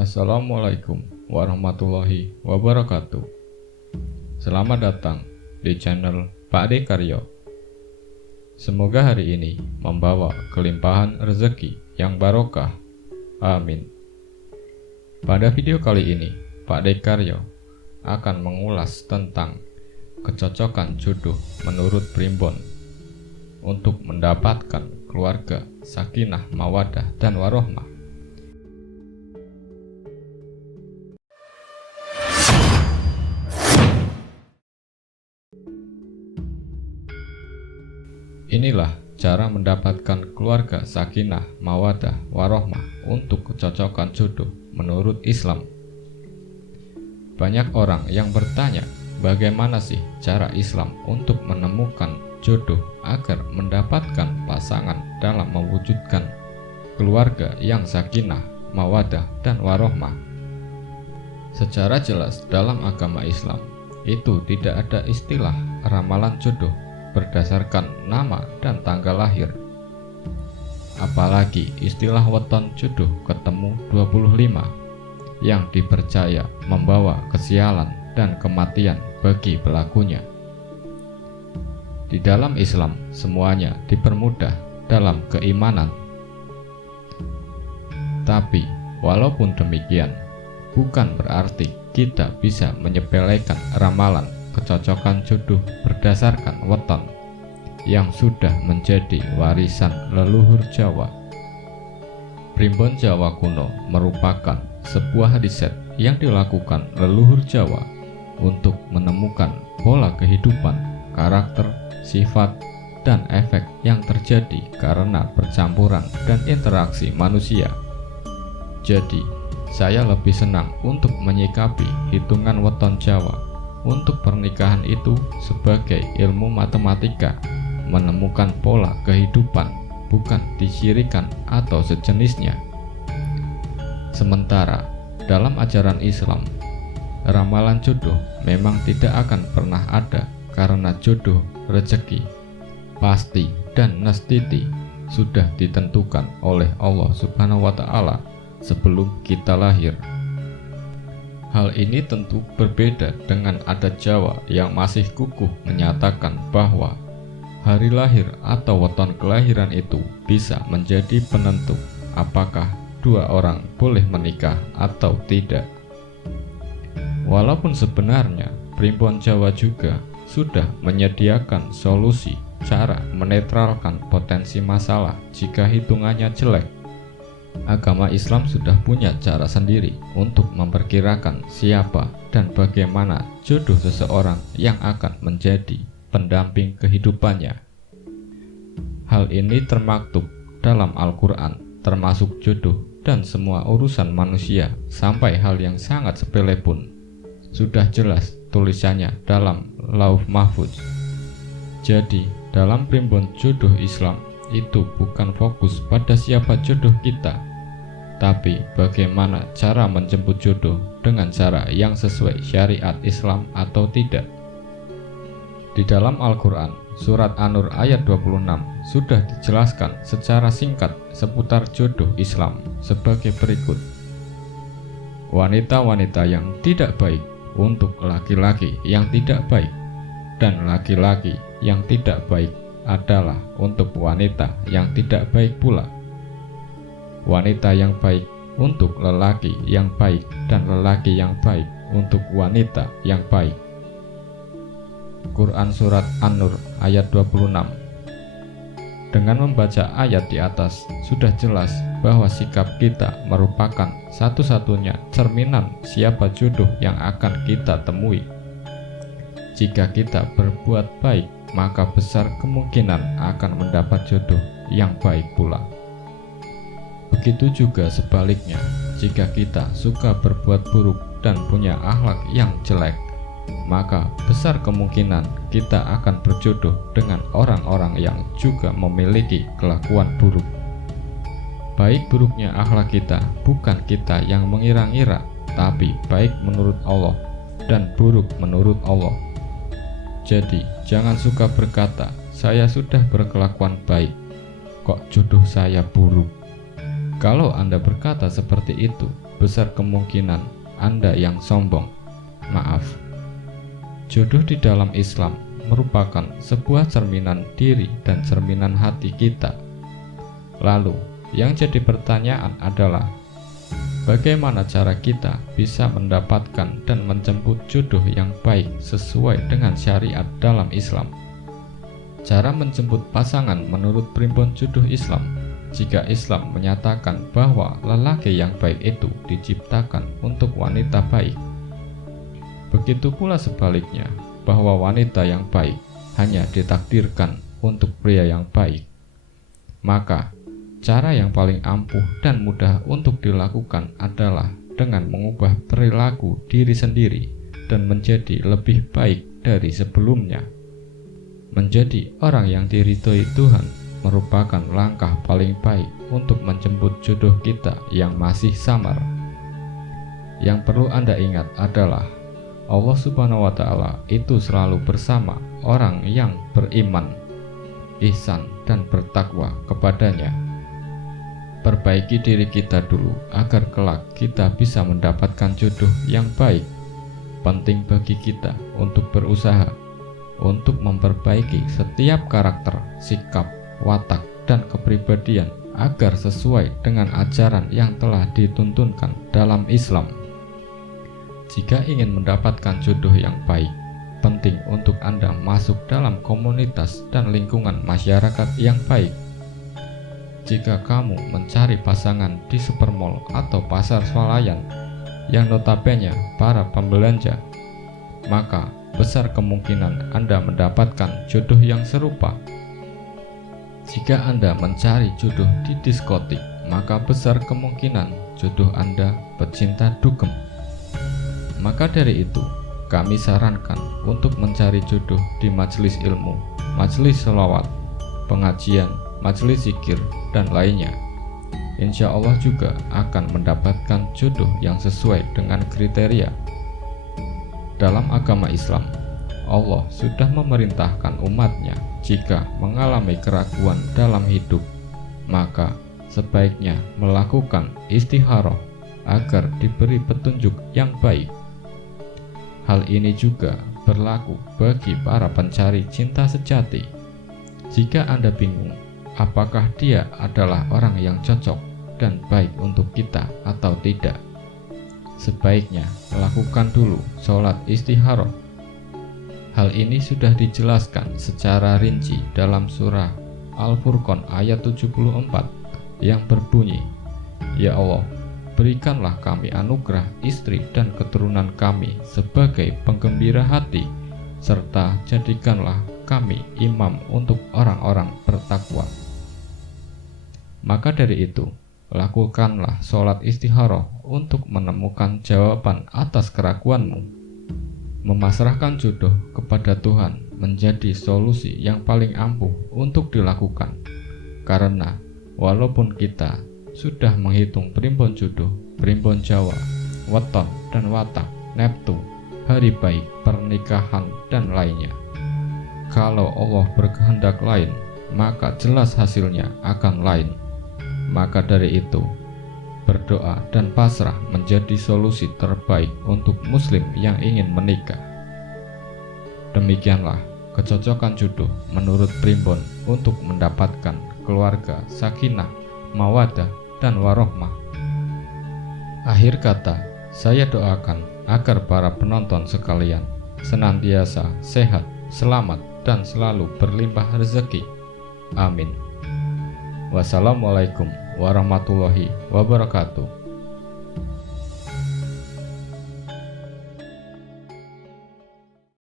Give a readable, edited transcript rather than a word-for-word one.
Assalamualaikum warahmatullahi wabarakatuh. Selamat datang di channel Pak De Karyo. Semoga hari ini membawa kelimpahan rezeki yang barokah. Amin. Pada video kali ini, Pak De Karyo akan mengulas tentang kecocokan jodoh menurut Primbon untuk mendapatkan keluarga sakinah, mawadah, dan warohmah. Inilah cara mendapatkan keluarga sakinah, mawadah, warohmah untuk kecocokan jodoh menurut Islam. Banyak orang yang bertanya, bagaimana sih cara Islam untuk menemukan jodoh agar mendapatkan pasangan dalam mewujudkan keluarga yang sakinah, mawadah, dan warohmah. Secara jelas dalam agama Islam itu tidak ada istilah ramalan jodoh berdasarkan nama dan tanggal lahir. Apalagi istilah weton jodoh ketemu 25 yang dipercaya membawa kesialan dan kematian bagi pelakunya. Di dalam Islam semuanya dipermudah dalam keimanan. Tapi walaupun demikian, bukan berarti kita bisa menyepelekan ramalan kecocokan jodoh berdasarkan weton yang sudah menjadi warisan leluhur Jawa. Primbon Jawa kuno merupakan sebuah riset yang dilakukan leluhur Jawa untuk menemukan pola kehidupan, karakter, sifat, dan efek yang terjadi karena percampuran dan interaksi manusia. Jadi, saya lebih senang untuk menyikapi hitungan weton Jawa untuk pernikahan itu sebagai ilmu matematika, menemukan pola kehidupan, bukan disirikan atau sejenisnya. Sementara dalam ajaran Islam, ramalan jodoh memang tidak akan pernah ada karena jodoh, rezeki, pasti dan nastiti sudah ditentukan oleh Allah Subhanahu wa Ta'ala sebelum kita lahir. Hal ini tentu berbeda dengan adat Jawa yang masih kukuh menyatakan bahwa hari lahir atau weton kelahiran itu bisa menjadi penentu apakah dua orang boleh menikah atau tidak. Walaupun sebenarnya Primbon Jawa juga sudah menyediakan solusi cara menetralkan potensi masalah jika hitungannya jelek. Agama Islam sudah punya cara sendiri untuk memperkirakan siapa dan bagaimana jodoh seseorang yang akan menjadi pendamping kehidupannya. Hal ini termaktub dalam Al-Quran, termasuk jodoh dan semua urusan manusia, sampai hal yang sangat sepele pun sudah jelas tulisannya dalam Lauh Mahfuz. Jadi, dalam Primbon Jodoh Islam itu bukan fokus pada siapa jodoh kita, tapi bagaimana cara menjemput jodoh dengan cara yang sesuai syariat Islam atau tidak. Di dalam Al-Quran, surat An-Nur ayat 26 sudah dijelaskan secara singkat seputar jodoh Islam sebagai berikut. Wanita-wanita yang tidak baik untuk laki-laki yang tidak baik, dan laki-laki yang tidak baik adalah untuk wanita yang tidak baik pula. Wanita yang baik untuk lelaki yang baik, dan lelaki yang baik untuk wanita yang baik. Quran surat An-Nur ayat 26. Dengan membaca ayat di atas, sudah jelas bahwa sikap kita merupakan satu-satunya cerminan siapa jodoh yang akan kita temui. Jika kita berbuat baik, maka besar kemungkinan akan mendapat jodoh yang baik pula. Begitu juga sebaliknya, jika kita suka berbuat buruk dan punya akhlak yang jelek, maka besar kemungkinan kita akan berjodoh dengan orang-orang yang juga memiliki kelakuan buruk. Baik buruknya akhlak kita bukan kita yang mengira-ngira, tapi baik menurut Allah dan buruk menurut Allah. Jadi, jangan suka berkata, saya sudah berkelakuan baik, kok jodoh saya buruk. Kalau Anda berkata seperti itu, besar kemungkinan Anda yang sombong. Maaf. Jodoh di dalam Islam merupakan sebuah cerminan diri dan cerminan hati kita. Lalu, yang jadi pertanyaan adalah, bagaimana cara kita bisa mendapatkan dan menjemput jodoh yang baik sesuai dengan syariat dalam Islam? Cara menjemput pasangan menurut primbon jodoh Islam. Jika Islam menyatakan bahwa lelaki yang baik itu diciptakan untuk wanita baik, begitu pula sebaliknya, bahwa wanita yang baik hanya ditakdirkan untuk pria yang baik. Maka, cara yang paling ampuh dan mudah untuk dilakukan adalah dengan mengubah perilaku diri sendiri dan menjadi lebih baik dari sebelumnya. Menjadi orang yang diridhoi Tuhan merupakan langkah paling baik untuk menjemput jodoh kita yang masih samar. Yang perlu Anda ingat adalah Allah Subhanahu wa Ta'ala itu selalu bersama orang yang beriman, ihsan, dan bertakwa kepadanya. Perbaiki diri kita dulu agar kelak kita bisa mendapatkan jodoh yang baik. Penting bagi kita untuk berusaha untuk memperbaiki setiap karakter, sikap, watak, dan kepribadian agar sesuai dengan ajaran yang telah dituntunkan dalam Islam. Jika ingin mendapatkan jodoh yang baik, penting untuk Anda masuk dalam komunitas dan lingkungan masyarakat yang baik. Jika kamu mencari pasangan di supermall atau pasar swalayan yang notabene para pembelanja, maka besar kemungkinan Anda mendapatkan jodoh yang serupa. Jika Anda mencari jodoh di diskotik, maka besar kemungkinan jodoh Anda pecinta dugem. Maka dari itu, kami sarankan untuk mencari jodoh di majelis ilmu, majelis sholawat, pengajian, majelis zikir, dan lainnya. Insya Allah juga akan mendapatkan jodoh yang sesuai dengan kriteria. Dalam agama Islam, Allah sudah memerintahkan umatnya jika mengalami keraguan dalam hidup, maka sebaiknya melakukan istikharah agar diberi petunjuk yang baik. Hal ini juga berlaku bagi para pencari cinta sejati. Jika Anda bingung apakah dia adalah orang yang cocok dan baik untuk kita atau tidak, sebaiknya lakukan dulu sholat istikharah. Hal ini sudah dijelaskan secara rinci dalam surah Al-Furqan ayat 74 yang berbunyi, "Ya Allah, berikanlah kami anugerah istri dan keturunan kami sebagai penggembira hati, serta jadikanlah kami imam untuk orang-orang bertakwa." Maka dari itu, lakukanlah sholat istikharah untuk menemukan jawaban atas keraguanmu. Memasrahkan jodoh kepada Tuhan menjadi solusi yang paling ampuh untuk dilakukan, karena walaupun kita sudah menghitung primbon jodoh, primbon Jawa, weton dan watak, neptu, hari baik, pernikahan, dan lainnya, kalau Allah berkehendak lain, maka jelas hasilnya akan lain. Maka dari itu, berdoa dan pasrah menjadi solusi terbaik untuk muslim yang ingin menikah. Demikianlah kecocokan jodoh menurut primbon untuk mendapatkan keluarga sakinah, mawaddah, dan warohmah. Akhir kata, saya doakan agar para penonton sekalian senantiasa sehat, selamat, dan selalu berlimpah rezeki. Amin. Wassalamualaikum warahmatullahi wabarakatuh.